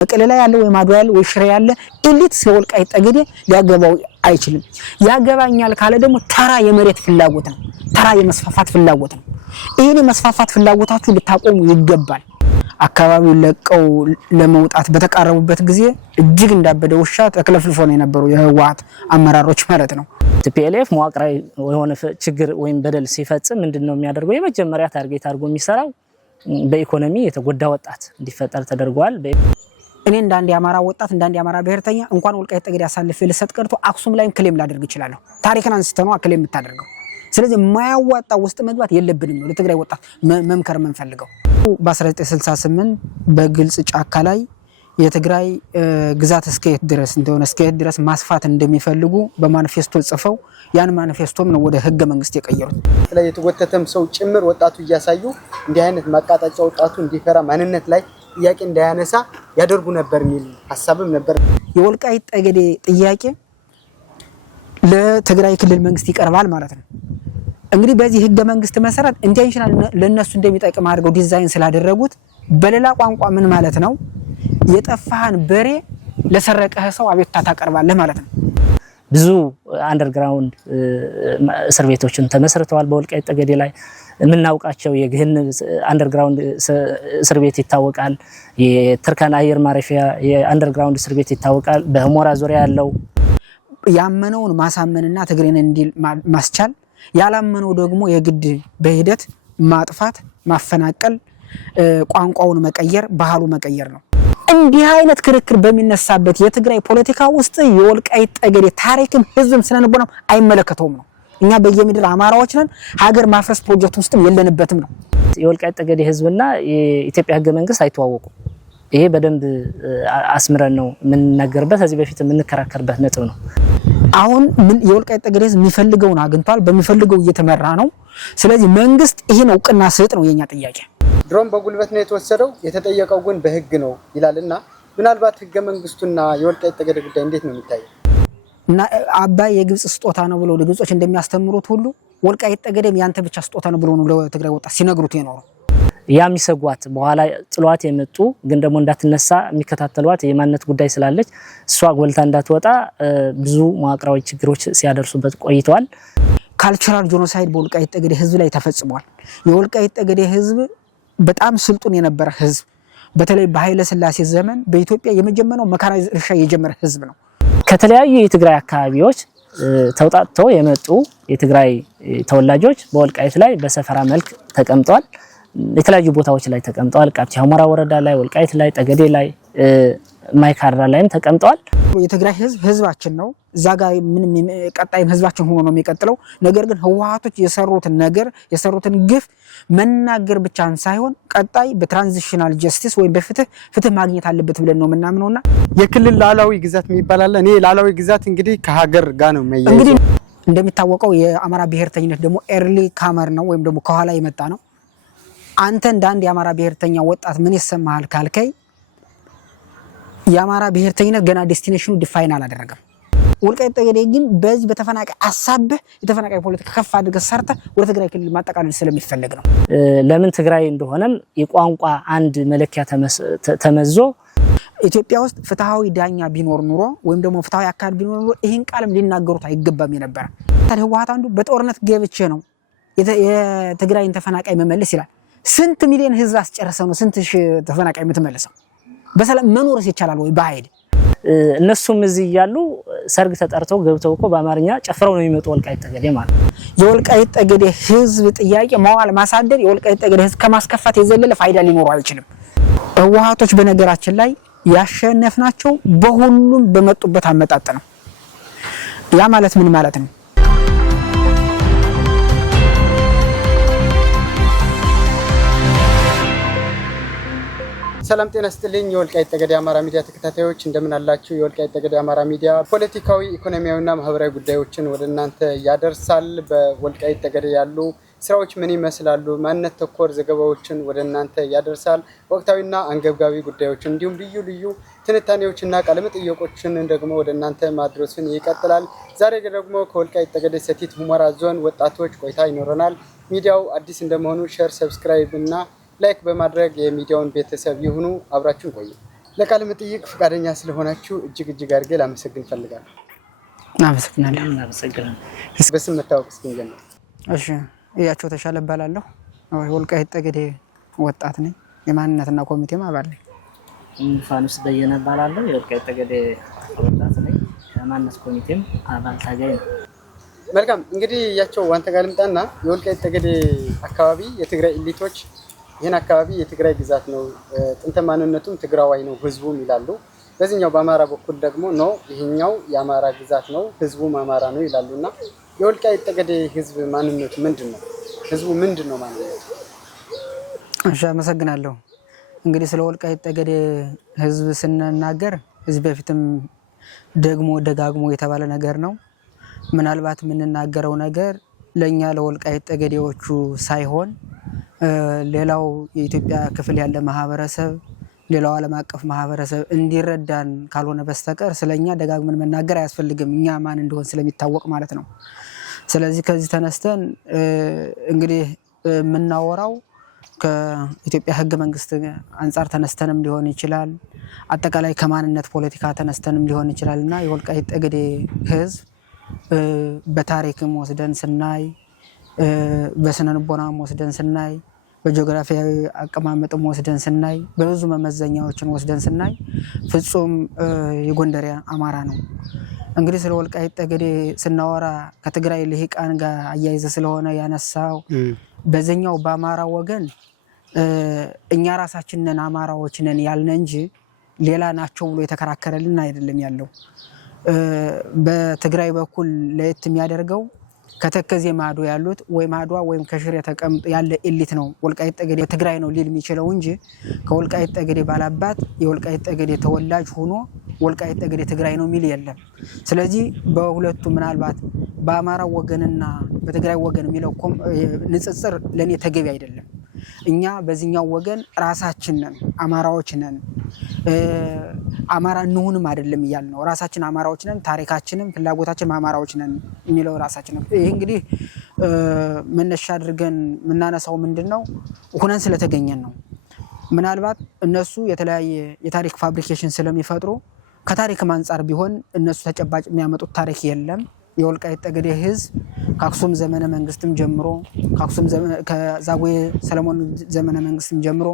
መቀሌላ ያለ ወይ ማዶ ያለ ወይ ሽሬ ያለ ኢሊት ወልቃይት ጠገዴ ሊያገባው አይችልም። ያገባኛል ካለ ደግሞ ተራ የመሬት ፍላጎት ነው፣ ተራ የመስፋፋት ፍላጎት ነው። ይሄን የመስፋፋት ፍላጎታችሁ ልታቆሙ ይገባል። አካባቢው ለቀው ለመውጣት በተቃረቡበት ጊዜ እጅግ እንዳበደ ውሻ ተከለፍልፎ ነው የነበሩ የህወሓት አመራሮች ማለት ነው። ቲፒኤልኤፍ መዋቅራዊ የሆነ ችግር ወይም በደል ሲፈጽም ምንድነው የሚያደርገው? የመጀመሪያ ታርጌት አድርጎ የሚሰራው በኢኮኖሚ የተጎዳ ወጣት እንዲፈጠር ተደርጓል። እኔ እንዳንድ የአማራ ወጣት እንዳንድ የአማራ ብሔርተኛ እንኳን ወልቃይት ጠገዴ አሳልፌ ልሰጥ ቀርቶ አክሱም ላይም ክሌም ላደርግ ይችላል። ታሪክን አንስተነው ክሌም የምታደርገው። ስለዚህ ማያዋጣ ውስጥ መግባት የለብንም ነው ለትግራይ ወጣት መምከር መንፈልገው። በ1968 በግልጽ ጫካ ላይ የትግራይ ግዛት እስከየት ድረስ እንደሆነ እስከየት ድረስ ማስፋት እንደሚፈልጉ በማኒፌስቶ ጽፈው ያን ማኒፌስቶም ነው ወደ ህገ መንግስት የቀየሩት። ላይ የተጎተተም ሰው ጭምር ወጣቱ እያሳዩ እንዲህ አይነት ማቃጣጫ ወጣቱ እንዲፈራ ማንነት ላይ ጥያቄ እንዳያነሳ ያደርጉ ነበር የሚል ሐሳብም ነበር። የወልቃይት ጠገዴ ጥያቄ ለትግራይ ክልል መንግስት ይቀርባል ማለት ነው። እንግዲህ በዚህ ህገ መንግስት መሰረት ኢንቴንሽናል ለነሱ እንደሚጠቅም አድርገው ዲዛይን ስላደረጉት በሌላ ቋንቋ ምን ማለት ነው? የጠፋህን በሬ ለሰረቀህ ሰው አቤቱታ ታቀርባለህ ማለት ነው። ብዙ አንደርግራውንድ እስር ቤቶችን ተመስርተዋል በወልቃይት ጠገዴ ላይ። የምናውቃቸው የግህን አንደርግራውንድ እስር ቤት ይታወቃል። የትርካን አየር ማረፊያ የአንደርግራውንድ እስር ቤት ይታወቃል። በህሞራ ዙሪያ ያለው ያመነውን ማሳመንና ትግሬን እንዲል ማስቻል፣ ያላመነው ደግሞ የግድ በሂደት ማጥፋት፣ ማፈናቀል፣ ቋንቋውን መቀየር፣ ባህሉ መቀየር ነው። እንዲህ አይነት ክርክር በሚነሳበት የትግራይ ፖለቲካ ውስጥ የወልቃይት ጠገዴ ታሪክም ህዝብም ስለነበረው አይመለከተውም ነው። እኛ በየምድር አማራዎች ነን፣ ሀገር ማፍረስ ፕሮጀክት ውስጥም የለንበትም ነው። የወልቃይት ጠገዴ ህዝብና የኢትዮጵያ ህገ መንግስት አይተዋወቁም። ይሄ በደንብ አስምረን ነው የምንናገርበት፣ ከዚህ በፊት የምንከራከርበት ነጥብ ነው። አሁን የወልቃይት ጠገዴ ህዝብ የሚፈልገውን አግኝቷል፣ በሚፈልገው እየተመራ ነው። ስለዚህ መንግስት ይሄን እውቅና ስጥ ነው የኛ ጥያቄ። ድሮም በጉልበት ነው የተወሰደው፣ የተጠየቀው ግን በህግ ነው ይላልና ምናልባት ህገ መንግስቱና የወልቃይት ጠገዴ ጉዳይ እንዴት ነው የሚታየው? እና አባይ የግብጽ ስጦታ ነው ብለው ለግብጾች እንደሚያስተምሩት ሁሉ ወልቃይት ጠገዴም ያንተ ብቻ ስጦታ ነው ብለው ነው ለትግራይ ወጣት ሲነግሩት የኖሩ። ያም ይሰጓት በኋላ ጥሏት የመጡ ግን ደግሞ እንዳትነሳ የሚከታተሏት የማንነት ጉዳይ ስላለች እሷ ጎልታ እንዳትወጣ ብዙ መዋቅራዊ ችግሮች ሲያደርሱበት ቆይተዋል። ካልቸራል ጄኖሳይድ በወልቃይት ጠገዴ ህዝብ ላይ ተፈጽሟል። የወልቃይት ጠገዴ ህዝብ በጣም ስልጡን የነበረ ህዝብ፣ በተለይ በኃይለ ሥላሴ ዘመን በኢትዮጵያ የመጀመሪያው መካናይዝ እርሻ የጀመረ ህዝብ ነው። ከተለያዩ የትግራይ አካባቢዎች ተውጣጥተው የመጡ የትግራይ ተወላጆች በወልቃይት ላይ በሰፈራ መልክ ተቀምጠዋል። የተለያዩ ቦታዎች ላይ ተቀምጠዋል። ቃብቲ ሁመራ ወረዳ ላይ፣ ወልቃይት ላይ፣ ጠገዴ ላይ፣ ማይካድራ ላይም ተቀምጠዋል። የትግራይ ህዝብ ህዝባችን ነው። እዛ ጋር ምንም ቀጣይም ህዝባችን ሆኖ ነው የሚቀጥለው። ነገር ግን ህወሓቶች የሰሩትን ነገር የሰሩትን ግፍ መናገር ብቻን ሳይሆን ቀጣይ በትራንዚሽናል ጀስቲስ ወይም ፍትህ ማግኘት አለበት ብለን ነው የምናምነውና የክልል ላላዊ ግዛት የሚባል እኔ ላላዊ ግዛት እንግዲህ ከሀገር ጋር ነው የሚያያዘው። እንግዲህ እንደሚታወቀው የአማራ ብሔርተኝነት ደግሞ ኤርሊ ካመር ነው ወይም ደግሞ ከኋላ የመጣ ነው። አንተ እንዳንድ የአማራ ብሔርተኛ ወጣት ምን ይሰማሃል ካልከይ የአማራ ብሔርተኝነት ገና ዴስቲኔሽኑ ዲፋይን አላደረገም። ወልቃይት ጠገዴ ግን በዚህ በተፈናቃይ አሳብህ የተፈናቃይ ፖለቲካ ከፍ አድርገህ ሰርተህ ወደ ትግራይ ክልል ማጠቃለል ስለሚፈልግ ነው። ለምን ትግራይ እንደሆነም የቋንቋ አንድ መለኪያ ተመዞ ኢትዮጵያ ውስጥ ፍትሃዊ ዳኛ ቢኖር ኑሮ ወይም ደግሞ ፍትሃዊ አካል ቢኖር ኑሮ ይሄን ቃልም ሊናገሩት አይገባም የነበረ። ታዲያ ህወሓት አንዱ በጦርነት ገብቼ ነው የትግራይን ተፈናቃይ መመለስ ይላል። ስንት ሚሊዮን ህዝብ አስጨርሰ ነው ስንት ሺህ ተፈናቃይ የምትመልሰው? በሰላም መኖርስ ይቻላል ወይ በኃይል? እነሱም እዚህ ያሉ ሰርግ ተጠርተው ገብተው እኮ በአማርኛ ጨፍረው ነው የሚመጡ ወልቃይት ጠገዴ ማለት። የወልቃይት ጠገዴ ህዝብ ጥያቄ መዋል ማሳደር የወልቃይት ጠገዴ ህዝብ ከማስከፋት የዘለለ ፋይዳ ሊኖረው አይችልም። ህወሓቶች በነገራችን ላይ ያሸነፍናቸው በሁሉም በመጡበት አመጣጥ ነው። ያ ማለት ምን ማለት ነው? ሰላም ጤና ይስጥልኝ። የወልቃይት ጠገዴ አማራ ሚዲያ ተከታታዮች እንደምን አላችሁ? የወልቃይት ጠገዴ አማራ ሚዲያ ፖለቲካዊ፣ ኢኮኖሚያዊና ማህበራዊ ጉዳዮችን ወደ እናንተ ያደርሳል። በወልቃይት ጠገዴ ያሉ ስራዎች ምን ይመስላሉ? ማንነት ተኮር ዘገባዎችን ወደ እናንተ ያደርሳል። ወቅታዊና አንገብጋቢ ጉዳዮችን እንዲሁም ልዩ ልዩ ትንታኔዎችና ቃለ መጠይቆችን ደግሞ ወደ እናንተ ማድረሱን ይቀጥላል። ዛሬ ደግሞ ከወልቃይት ጠገዴ ሰቲት ሁመራ ዞን ወጣቶች ቆይታ ይኖረናል። ሚዲያው አዲስ እንደመሆኑ ሼር፣ ሰብስክራይብ እና ላይክ በማድረግ የሚዲያውን ቤተሰብ ይሁኑ። አብራችሁን ቆዩ። ለቃለ መጠይቅ ፈቃደኛ ስለሆናችሁ እጅግ አድርጌ ላመሰግን ፈልጋለሁ። እናመሰግናለን። በስም መታወቅ እስኪንጀምር። እሺ፣ እያቸው ተሻለ እባላለሁ። የወልቃይት ጠገዴ ወጣት ነኝ። የማንነትና ኮሚቴም አባል ነኝ። ፋኑስ በየነ እባላለሁ። የወልቃይት ጠገዴ ወጣት ነኝ። የማንነት ኮሚቴም አባል ታጋይ ነኝ። መልካም እንግዲህ እያቸው ዋንተ ጋር ልምጣና የወልቃይት ጠገዴ አካባቢ የትግራይ ኤሊቶች ይህን አካባቢ የትግራይ ግዛት ነው፣ ጥንተ ማንነቱም ትግራዋይ ነው ህዝቡም ይላሉ። በዚህኛው በአማራ በኩል ደግሞ ነው ይሄኛው የአማራ ግዛት ነው ህዝቡም አማራ ነው ይላሉና የወልቃይት ጠገዴ ህዝብ ማንነቱ ምንድነው? ህዝቡ ምንድነው ማንነቱ? እሺ፣ አመሰግናለሁ። እንግዲህ ስለ ወልቃይት ጠገዴ ህዝብ ስንናገር ህዝብ በፊትም ደግሞ ደጋግሞ የተባለ ነገር ነው። ምናልባት የምንናገረው ነገር ለኛ ለወልቃይት ጠገዴዎቹ ሳይሆን ሌላው የኢትዮጵያ ክፍል ያለ ማህበረሰብ፣ ሌላው ዓለም አቀፍ ማህበረሰብ እንዲረዳን ካልሆነ በስተቀር ስለኛ ደጋግመን መናገር አያስፈልግም። እኛ ማን እንደሆን ስለሚታወቅ ማለት ነው። ስለዚህ ከዚህ ተነስተን እንግዲህ የምናወራው ከኢትዮጵያ ህገ መንግስት አንጻር ተነስተንም ሊሆን ይችላል፣ አጠቃላይ ከማንነት ፖለቲካ ተነስተንም ሊሆን ይችላል እና የወልቃይት ጠገዴ ህዝብ በታሪክም ወስደን ስናይ፣ በስነ ልቦናም ወስደን ስናይ፣ በጂኦግራፊያዊ አቀማመጥም ወስደን ስናይ፣ በብዙ መመዘኛዎችን ወስደን ስናይ ፍጹም የጎንደሪያ አማራ ነው። እንግዲህ ስለ ወልቃይት ጠገዴ ስናወራ ከትግራይ ልሂቃን ጋር አያይዘ ስለሆነ ያነሳው በዚህኛው በአማራ ወገን እኛ ራሳችንን አማራዎች ነን ያልነ እንጂ ሌላ ናቸው ብሎ የተከራከረልን አይደለም ያለው። በትግራይ በኩል ለየት የሚያደርገው ከተከዜ ማዶ ያሉት ወይም አድዋ ወይም ከሽሬ ተቀምጦ ያለ ኤሊት ነው ወልቃይት ጠገዴ ትግራይ ነው ሊል የሚችለው እንጂ ከወልቃይት ጠገዴ ባላባት የወልቃይት ጠገዴ ተወላጅ ሆኖ ወልቃይት ጠገዴ ትግራይ ነው የሚል የለም። ስለዚህ በሁለቱ ምናልባት በአማራ ወገንና በትግራይ ወገን የሚለው ንጽጽር ለኔ ተገቢ አይደለም። እኛ በዚህኛው ወገን ራሳችን ነን፣ አማራዎች ነን። አማራ እንሁንም አይደለም እያልን ነው። ራሳችን አማራዎች ነን፣ ታሪካችንም ፍላጎታችንም አማራዎች ነን የሚለው ራሳችን ነው። ይሄ እንግዲህ መነሻ አድርገን የምናነሳው ምንድነው ሁነን ስለተገኘን ነው። ምናልባት እነሱ የተለያየ የታሪክ ፋብሪኬሽን ስለሚፈጥሩ ከታሪክም አንጻር ቢሆን እነሱ ተጨባጭ የሚያመጡት ታሪክ የለም። የወልቃይት ጠገዴ ህዝብ ከአክሱም ዘመነ መንግስትም ጀምሮ ከዛጉዌ ሰለሞን ዘመነ መንግስትም ጀምሮ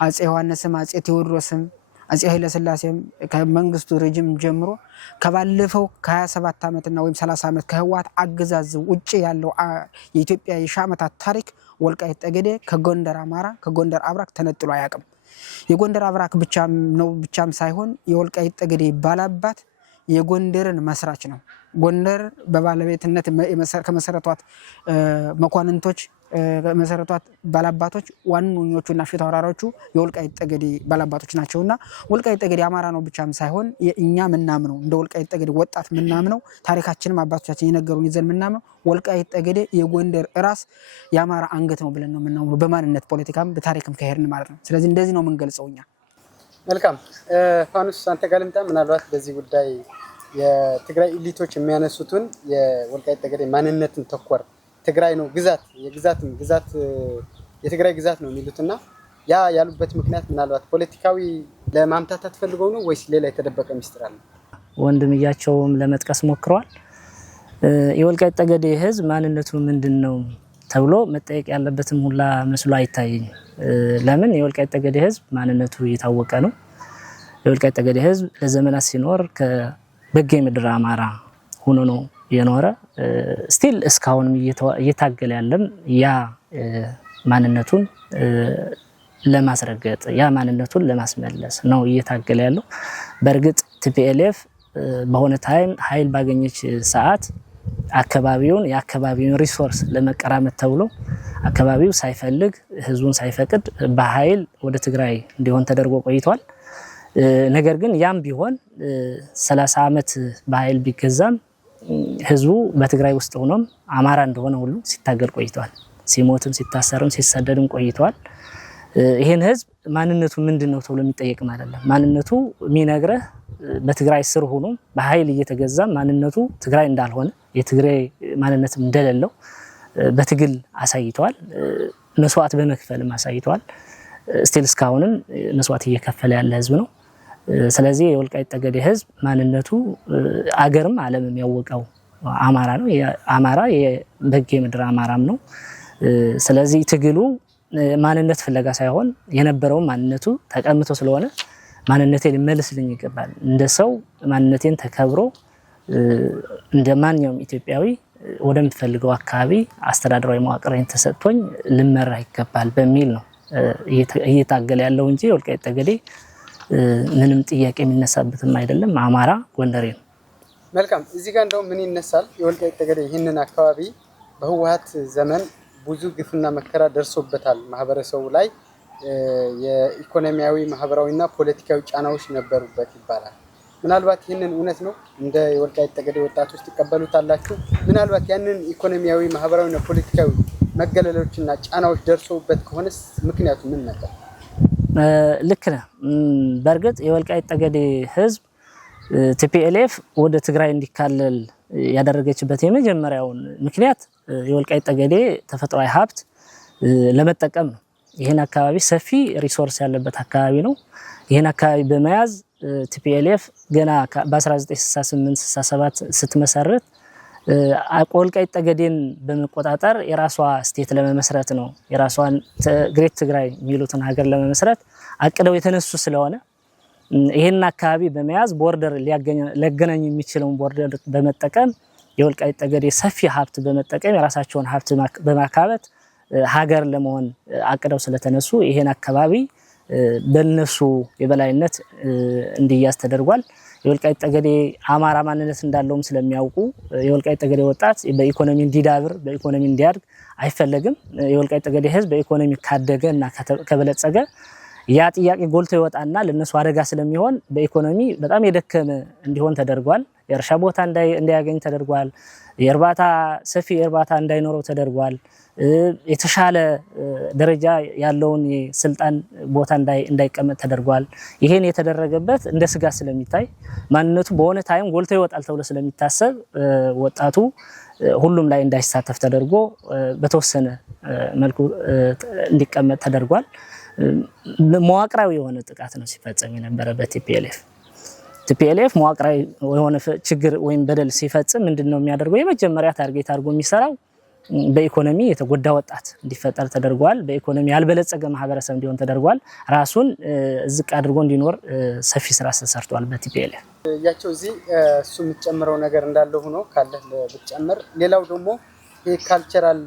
አጼ ዮሐንስም አጼ ቴዎድሮስም አጼ ኃይለሥላሴም ከመንግስቱ ሬጅም ጀምሮ ከባለፈው ከ27 ዓመትና ወይም 30 ዓመት ከህወሓት አገዛዝ ውጭ ያለው የኢትዮጵያ የሺህ ዓመታት ታሪክ ወልቃይት ጠገዴ ከጎንደር አማራ ከጎንደር አብራክ ተነጥሎ አያውቅም። የጎንደር አብራክ ብቻም ሳይሆን የወልቃይት ጠገዴ ባላባት የጎንደርን መስራች ነው። ጎንደር በባለቤትነት ከመሰረቷት መኳንንቶች መሰረቷት ባላባቶች ዋነኞቹና ፊት አውራሪዎቹ የወልቃይት ጠገዴ ባላባቶች ናቸውና ወልቃይት ጠገዴ አማራ ነው ብቻም ሳይሆን እኛ ምናምነው እንደ ወልቃይት ጠገዴ ወጣት ምናምነው ታሪካችንም አባቶቻችን የነገሩን ይዘን ምናምነው ወልቃይት ጠገዴ የጎንደር ራስ የአማራ አንገት ነው ብለን ነው ምናምነው፣ በማንነት ፖለቲካም በታሪክም ከሄድን ማለት ነው። ስለዚህ እንደዚህ ነው የምንገልጸው እኛ። መልካም ፋኑስ አንተ ጋር ልምጣ። ምናልባት በዚህ ጉዳይ የትግራይ ኤሊቶች የሚያነሱትን የወልቃይት ጠገዴ ማንነትን ተኮር ትግራይ ነው ግዛት የትግራይ ግዛት ነው የሚሉትና ያ ያሉበት ምክንያት ምናልባት ፖለቲካዊ ለማምታታት ፈልገው ነው ወይስ ሌላ የተደበቀ ሚስጥር አለ? ወንድምያቸውም ለመጥቀስ ሞክረዋል። የወልቃይት ጠገዴ ህዝብ ማንነቱ ምንድነው ተብሎ መጠየቅ ያለበትም ሁላ መስሎ አይታየኝም። ለምን የወልቃይት ጠገዴ ህዝብ ማንነቱ የታወቀ ነው። የወልቃይት ጠገዴ ህዝብ ለዘመናት ሲኖር ከበጌ ምድር አማራ ሆኖ ነው የኖረ። ስቲል እስካሁንም እየታገለ ያለም ያ ማንነቱን ለማስረገጥ ያ ማንነቱን ለማስመለስ ነው እየታገለ ያለው። በእርግጥ ቲፒኤልኤፍ በሆነ ታይም ኃይል ባገኘች ሰዓት የአካባቢውን ሪሶርስ ለመቀራመት ተብሎ አካባቢው ሳይፈልግ ህዝቡን ሳይፈቅድ በኃይል ወደ ትግራይ እንዲሆን ተደርጎ ቆይቷል። ነገር ግን ያም ቢሆን 30 ዓመት በኃይል ቢገዛም ህዝቡ በትግራይ ውስጥ ሆኖም አማራ እንደሆነ ሁሉ ሲታገል ቆይቷል። ሲሞትም ሲታሰርም ሲሰደድም ቆይቷል። ይሄን ህዝብ ማንነቱ ምንድነው ተብሎ የሚጠየቅም አይደለም። ማንነቱ የሚነግረህ በትግራይ ስር ሆኖ በኃይል እየተገዛ ማንነቱ ትግራይ እንዳልሆነ የትግራይ ማንነትም እንደሌለው በትግል አሳይቷል። መስዋዕት በመክፈልም አሳይቷል። ስቲል እስካሁንም መስዋዕት እየከፈለ ያለ ህዝብ ነው። ስለዚህ የወልቃይት ጠገዴ ህዝብ ማንነቱ አገርም ዓለምም ያወቀው አማራ ነው። አማራ የበጌ ምድር አማራም ነው። ስለዚህ ትግሉ ማንነት ፍለጋ ሳይሆን የነበረው ማንነቱ ተቀምጦ ስለሆነ ማንነቴን ሊመልስልኝ ይገባል። እንደ ሰው ማንነቴን ተከብሮ እንደ ማንኛውም ኢትዮጵያዊ ወደምትፈልገው አካባቢ አስተዳደራዊ መዋቅሬን ተሰጥቶኝ ልመራ ይገባል በሚል ነው እየታገለ ያለው እንጂ የወልቃይት ጠገዴ ምንም ጥያቄ የሚነሳበትም አይደለም። አማራ ጎንደሬ ነው። መልካም። እዚህ ጋር እንደው ምን ይነሳል? የወልቃይት ጠገዴ ይህንን አካባቢ በህወሓት ዘመን ብዙ ግፍና መከራ ደርሶበታል። ማህበረሰቡ ላይ የኢኮኖሚያዊ ማህበራዊና ፖለቲካዊ ጫናዎች ነበሩበት ይባላል። ምናልባት ይህንን እውነት ነው? እንደ የወልቃይት ጠገዴ ወጣቶች ትቀበሉታላችሁ? ምናልባት ያንን ኢኮኖሚያዊ ማህበራዊና ፖለቲካዊ መገለሎችና ጫናዎች ደርሶበት ከሆነስ ምክንያቱ ምን ነበር? ልክ ነህ። በእርግጥ የወልቃይት ጠገዴ ህዝብ ቲፒኤልኤፍ ወደ ትግራይ እንዲካለል ያደረገችበት የመጀመሪያውን ምክንያት የወልቃይት ጠገዴ ተፈጥሯዊ ሀብት ለመጠቀም ነው። ይህን አካባቢ ሰፊ ሪሶርስ ያለበት አካባቢ ነው። ይህን አካባቢ በመያዝ ቲፒኤልኤፍ ገና በ1968-67 ስትመሰርት ወልቃይት ጠገዴን በመቆጣጠር የራሷ ስቴት ለመመስረት ነው። የራሷን ግሬት ትግራይ የሚሉትን ሀገር ለመመስረት አቅደው የተነሱ ስለሆነ ይህን አካባቢ በመያዝ ቦርደር ሊያገናኝ የሚችለውን ቦርደር በመጠቀም የወልቃይት ጠገዴ ሰፊ ሀብት በመጠቀም የራሳቸውን ሀብት በማካበት ሀገር ለመሆን አቅደው ስለተነሱ ይሄን አካባቢ በእነሱ የበላይነት እንዲያዝ ተደርጓል። የወልቃይት ጠገዴ አማራ ማንነት እንዳለውም ስለሚያውቁ የወልቃይት ጠገዴ ወጣት በኢኮኖሚ እንዲዳብር በኢኮኖሚ እንዲያድግ አይፈለግም። የወልቃይት ጠገዴ ህዝብ በኢኮኖሚ ካደገ እና ከበለጸገ ያ ጥያቄ ጎልቶ ይወጣና ለነሱ አደጋ ስለሚሆን በኢኮኖሚ በጣም የደከመ እንዲሆን ተደርጓል። የእርሻ ቦታ እንዳያገኝ ተደርጓል። የእርባታ ሰፊ እርባታ እንዳይኖረው ተደርጓል። የተሻለ ደረጃ ያለውን የስልጣን ቦታ እንዳይቀመጥ ተደርጓል። ይሄን የተደረገበት እንደ ስጋት ስለሚታይ ማንነቱ በሆነ ታይም ጎልቶ ይወጣል ተብሎ ስለሚታሰብ ወጣቱ ሁሉም ላይ እንዳይሳተፍ ተደርጎ በተወሰነ መልኩ እንዲቀመጥ ተደርጓል። መዋቅራዊ የሆነ ጥቃት ነው ሲፈጸም የነበረበት ቲፒኤልኤፍ መዋቅራዊ የሆነ ችግር ወይም በደል ሲፈጽም ምንድነው የሚያደርገው? የመጀመሪያ ታርጌት አድርጎ የሚሰራው በኢኮኖሚ የተጎዳ ወጣት እንዲፈጠር ተደርጓል። በኢኮኖሚ ያልበለጸገ ማህበረሰብ እንዲሆን ተደርጓል። ራሱን ዝቅ አድርጎ እንዲኖር ሰፊ ስራ ተሰርቷል በቲፒኤልኤፍ። ያቸው እዚህ እሱ የምትጨምረው ነገር እንዳለ ሆኖ ካለ ብትጨምር፣ ሌላው ደግሞ የካልቸራል